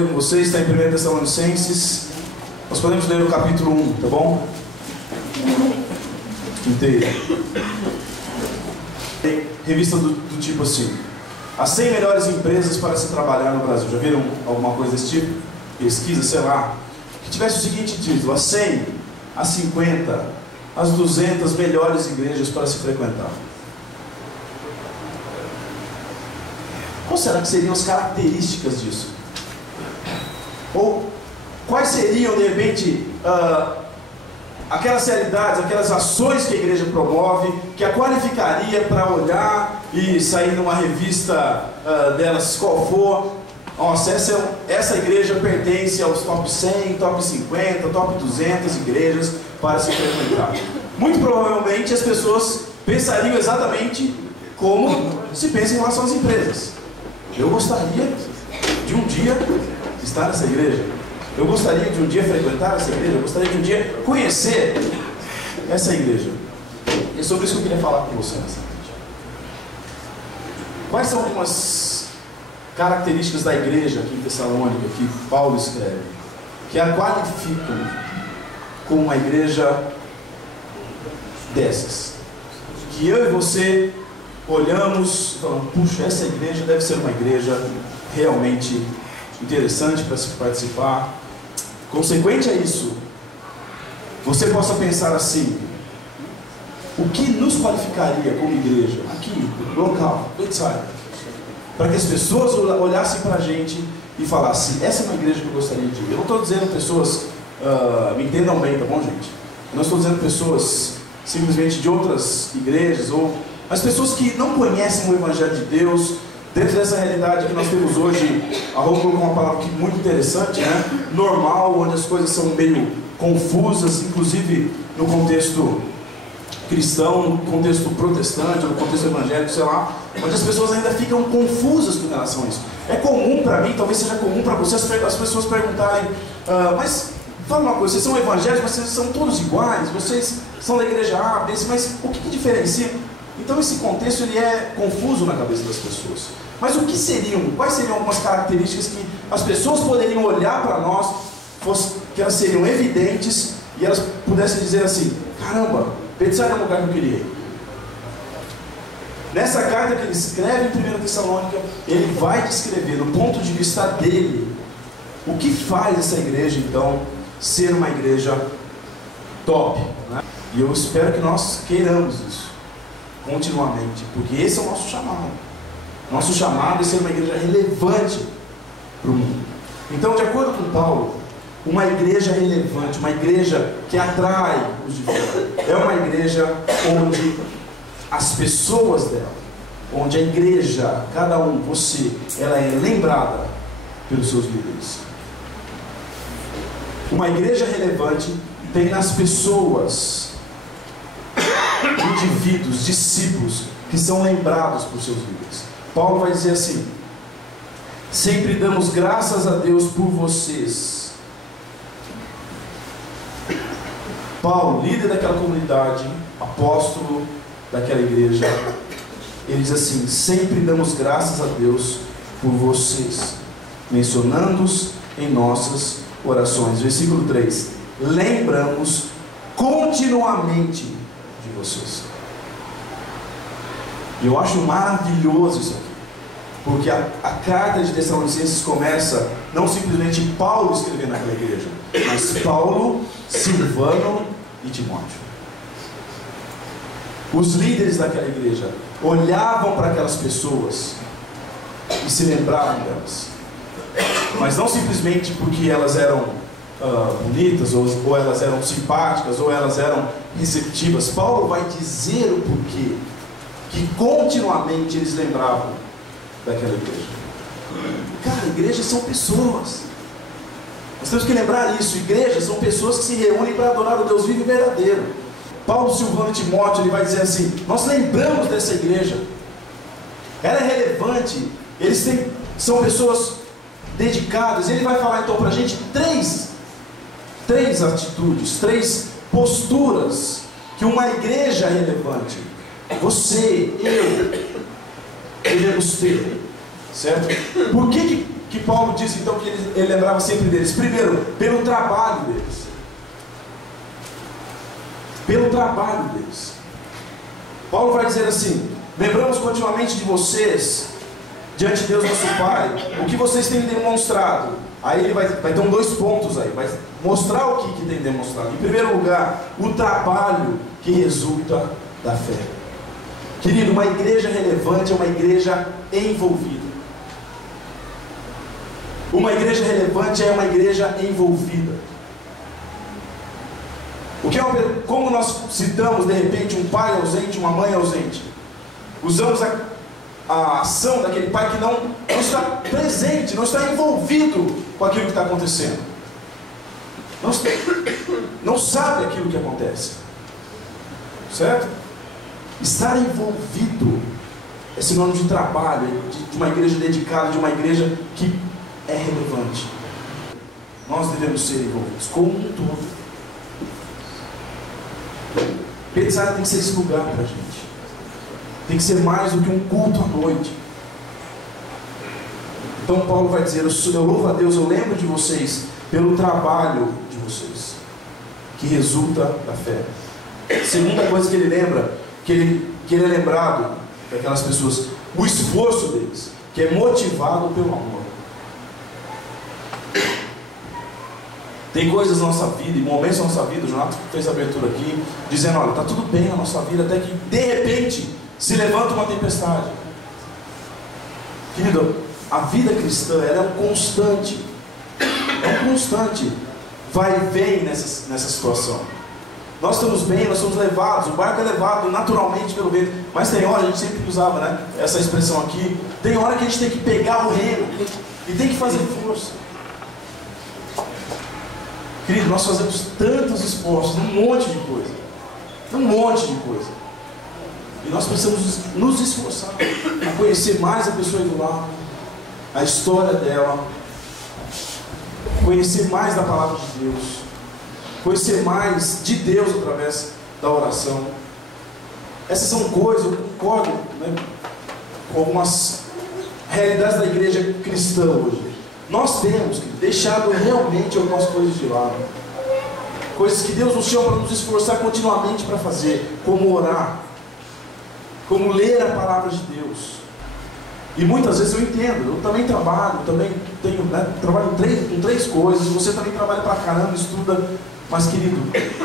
ler com vocês, está em 1 Tessalonicenses. Nós podemos ler o capítulo 1, tá bom? Inteiro. Revista do tipo assim: as 100 melhores empresas para se trabalhar no Brasil. Já viram alguma coisa desse tipo? Pesquisa, sei lá. Que tivesse o seguinte título: as 100, as 50, as 200 melhores igrejas para se frequentar. Quais será que seriam as características disso? Ou quais seriam, de repente, aquelas realidades, aquelas ações que a igreja promove, que a qualificaria para olhar e sair numa revista delas, qual for? Nossa, essa igreja pertence aos top 100, top 50, top 200 igrejas para se frequentar. Muito provavelmente as pessoas pensariam exatamente como se pensa em relação às empresas. Eu gostaria de um dia estar nessa igreja. Eu gostaria de um dia frequentar essa igreja. Eu gostaria de um dia conhecer essa igreja. E é sobre isso que eu queria falar com você nessa noite. Quais são algumas características da igreja aqui em Tessalônica, que Paulo escreve, que a qualificam como uma igreja dessas? Que eu e você olhamos e falamos: puxa, essa igreja deve ser uma igreja realmente interessante para se participar. Consequente a isso, você possa pensar assim: o que nos qualificaria como igreja aqui, local, Bedside, para que as pessoas olhassem para a gente e falassem: essa é uma igreja que eu gostaria de ir. Eu não estou dizendo pessoas, me entendam bem, tá bom, gente? Eu não estou dizendo pessoas simplesmente de outras igrejas, mas pessoas que não conhecem o Evangelho de Deus. Dentro dessa realidade que nós temos hoje, a Rô colocou uma palavra aqui muito interessante, né? Normal, onde as coisas são meio confusas, inclusive no contexto cristão, no contexto protestante, no contexto evangélico, sei lá, onde as pessoas ainda ficam confusas com relação a isso. É comum para mim, talvez seja comum para você, as pessoas perguntarem: mas fala uma coisa, vocês são evangélicos, mas vocês são todos iguais, vocês são da igreja A, B, mas o que diferencia? Então esse contexto ele é confuso na cabeça das pessoas. Mas o que seriam, quais seriam algumas características que as pessoas poderiam olhar para nós, que elas seriam evidentes e elas pudessem dizer assim: caramba, Bedside é um lugar que eu queria ir. Nessa carta que ele escreve em 1 Tessalônica, ele vai descrever, do ponto de vista dele, o que faz essa igreja então ser uma igreja top, né? E eu espero que nós queiramos isso continuamente, porque esse é o nosso chamado. Nosso chamado é ser uma igreja relevante para o mundo. Então, de acordo com Paulo, uma igreja relevante, uma igreja que atrai os de fora, é uma igreja onde as pessoas dela, onde a igreja, cada um, você, ela é lembrada pelos seus líderes. Uma igreja relevante tem nas pessoas indivíduos, discípulos, que são lembrados por seus líderes. Paulo vai dizer assim: sempre damos graças a Deus por vocês. Paulo, líder daquela comunidade, apóstolo daquela igreja, ele diz assim: sempre damos graças a Deus por vocês, mencionando-os em nossas orações. Versículo 3: lembramos continuamente de vocês. E eu acho maravilhoso isso aqui, porque a carta de Tessalonicenses começa não simplesmente Paulo escrevendo naquela igreja, mas Paulo, Silvano e Timóteo. Os líderes daquela igreja olhavam para aquelas pessoas e se lembravam delas, mas não simplesmente porque elas eram bonitas, ou elas eram simpáticas, ou elas eram receptivas. Paulo vai dizer o porquê que continuamente eles lembravam daquela igreja. Cara, igrejas são pessoas. Nós temos que lembrar isso. Igrejas são pessoas que se reúnem para adorar o Deus vivo e verdadeiro. Paulo, Silvano e Timóteo, ele vai dizer assim: nós lembramos dessa igreja, ela é relevante, são pessoas dedicadas. Ele vai falar então para a gente três atitudes, três posturas que uma igreja relevante, você, eu, devemos ter, certo? Por que que Paulo diz então que ele lembrava sempre deles? Primeiro, pelo trabalho deles. Pelo trabalho deles. Paulo vai dizer assim: lembramos continuamente de vocês, diante de Deus nosso Pai, o que vocês têm demonstrado. Aí ele vai ter 2 pontos aí, vai mostrar o que tem demonstrado. Em primeiro lugar, o trabalho que resulta da fé. Querido, uma igreja relevante é uma igreja envolvida. Uma igreja relevante é uma igreja envolvida. Como nós citamos de repente um pai ausente, uma mãe ausente? Usamos a ação daquele pai que não está presente, não está envolvido com aquilo que está acontecendo. Não sabe aquilo que acontece. Certo? Estar envolvido é sinônimo de trabalho, de uma igreja dedicada, de uma igreja que é relevante. Nós devemos ser envolvidos como um todo. Pensar tem que ser esse lugar para a gente. Tem que ser mais do que um culto à noite. Então Paulo vai dizer: eu louvo a Deus, eu lembro de vocês pelo trabalho de vocês, que resulta da fé. Segunda coisa que ele lembra, que ele é lembrado daquelas pessoas, o esforço deles, que é motivado pelo amor. Tem coisas na nossa vida, e momentos na nossa vida, o Jonathan fez a abertura aqui, dizendo: olha, está tudo bem na nossa vida, até que de repente se levanta uma tempestade. Querido, a vida cristã, ela é um constante. É um constante vai e vem nessa situação. Nós estamos bem, nós somos levados, o barco é levado naturalmente pelo vento, mas tem hora, a gente sempre usava, né, essa expressão aqui, tem hora que a gente tem que pegar o remo e tem que fazer força. Querido, nós fazemos tantos esforços, um monte de coisa, e nós precisamos nos esforçar a conhecer mais a pessoa do lado, a história dela, conhecer mais da palavra de Deus, conhecer mais de Deus através da oração. Essas são coisas, eu concordo, né, com algumas realidades da igreja cristã hoje. Nós temos deixado realmente algumas coisas de lado, coisas que Deus nos chama para nos esforçar continuamente para fazer, como orar, como ler a palavra de Deus. E muitas vezes eu entendo, eu também trabalho, trabalho com 3 coisas, você também trabalha pra caramba, estuda. Mas querido,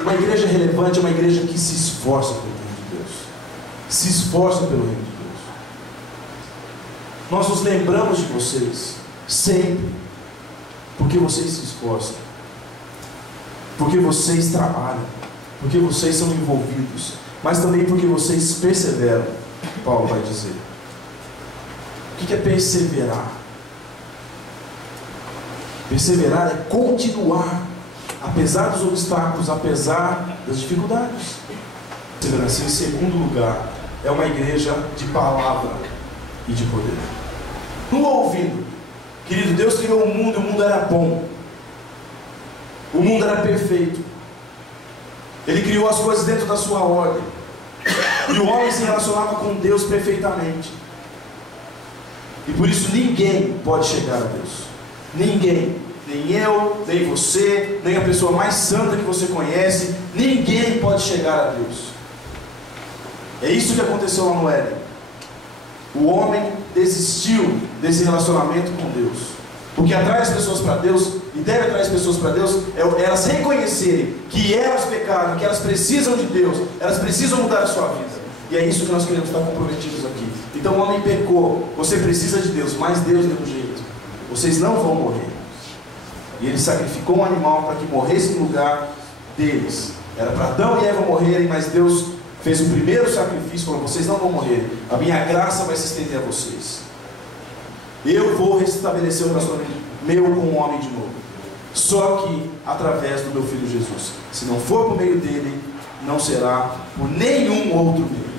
uma igreja relevante é uma igreja que se esforça pelo reino de Deus. Se esforça pelo reino de Deus. Nós nos lembramos de vocês sempre, porque vocês se esforçam, porque vocês trabalham, porque vocês são envolvidos, mas também porque vocês perseveram. Paulo vai dizer. O que é perseverar? Perseverar é continuar, apesar dos obstáculos, apesar das dificuldades. Perseverança, em segundo lugar, é uma igreja de palavra e de poder. No ouvindo, querido, Deus criou o mundo era bom, o mundo era perfeito, Ele criou as coisas dentro da sua ordem, e o homem se relacionava com Deus perfeitamente. E por isso ninguém pode chegar a Deus. Ninguém. Nem eu, nem você, nem a pessoa mais santa que você conhece. Ninguém pode chegar a Deus. É isso que aconteceu lá no Éden. O homem desistiu desse relacionamento com Deus. O que atrai as pessoas para Deus, e deve atrair as pessoas para Deus, é elas reconhecerem que elas pecaram, que elas precisam de Deus, elas precisam mudar a sua vida. E é isso que nós queremos estar comprometidos aqui. Então o homem pecou, você precisa de Deus, mas Deus deu um jeito. Vocês não vão morrer. E Ele sacrificou um animal para que morresse no lugar deles. Era para Adão e Eva morrerem, mas Deus fez o primeiro sacrifício, falou: vocês não vão morrer, a minha graça vai se estender a vocês. Eu vou restabelecer o relacionamento meu com o homem de novo, só que através do meu Filho Jesus. Se não for por meio dele, não será por nenhum outro meio.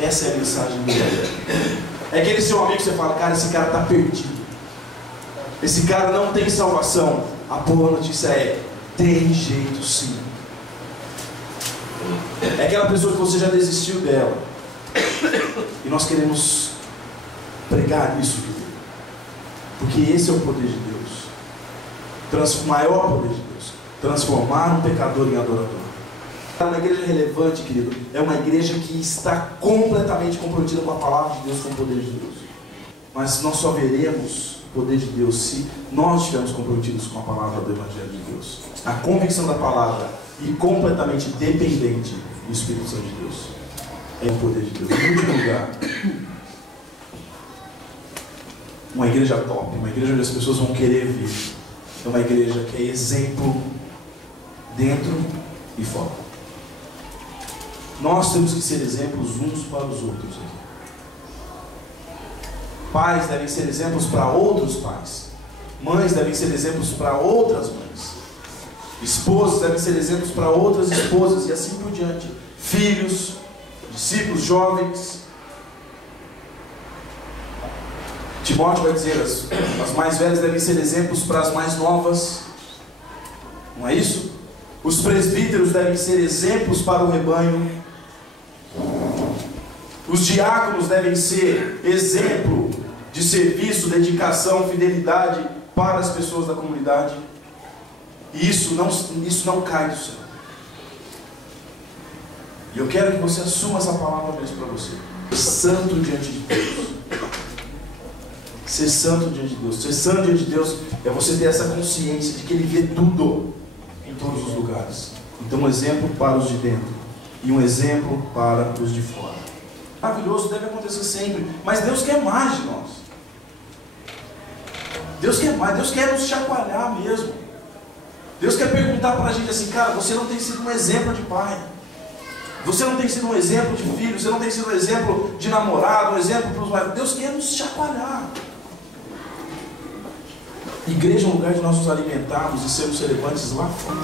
Essa é a mensagem do Evangelho. É aquele seu amigo que você fala: cara, esse cara está perdido, esse cara não tem salvação. A boa notícia é: tem jeito sim. É aquela pessoa que você já desistiu dela, e nós queremos pregar isso, Porque esse é o poder de Deus. O maior poder de Deus. Transformar um pecador em adorador. Uma igreja relevante, querido, é uma igreja que está completamente comprometida com a palavra de Deus, com o poder de Deus. Mas nós só veremos o poder de Deus se nós estivermos comprometidos com a palavra do Evangelho de Deus. A convicção da palavra e completamente dependente do Espírito Santo de Deus é o poder de Deus. Em último lugar, uma igreja top, uma igreja onde as pessoas vão querer vir. É uma igreja que é exemplo dentro e fora. Nós temos que ser exemplos uns para os outros aqui. Pais devem ser exemplos para outros pais. Mães devem ser exemplos para outras mães. Esposas devem ser exemplos para outras esposas e assim por diante. Filhos, discípulos, jovens. Timóteo vai dizer, as mais velhas devem ser exemplos para as mais novas. Não é isso? Os presbíteros devem ser exemplos para o rebanho. Os diáconos devem ser exemplo de serviço, dedicação, fidelidade para as pessoas da comunidade. E isso não cai do céu. E eu quero que você assuma essa palavra mesmo para você. Ser santo diante de Deus. Ser santo diante de Deus. Ser santo diante de Deus é você ter essa consciência de que Ele vê tudo em todos os lugares. Então, um exemplo para os de dentro e um exemplo para os de fora. Maravilhoso, deve acontecer sempre. Mas Deus quer mais de nós. Deus quer mais. Deus quer nos chacoalhar mesmo. Deus quer perguntar para a gente assim: cara, você não tem sido um exemplo de pai. Você não tem sido um exemplo de filho. Você não tem sido um exemplo de namorado, um exemplo para os mais. Deus quer nos chacoalhar. Igreja é um lugar de nós nos alimentarmos e sermos relevantes lá fora.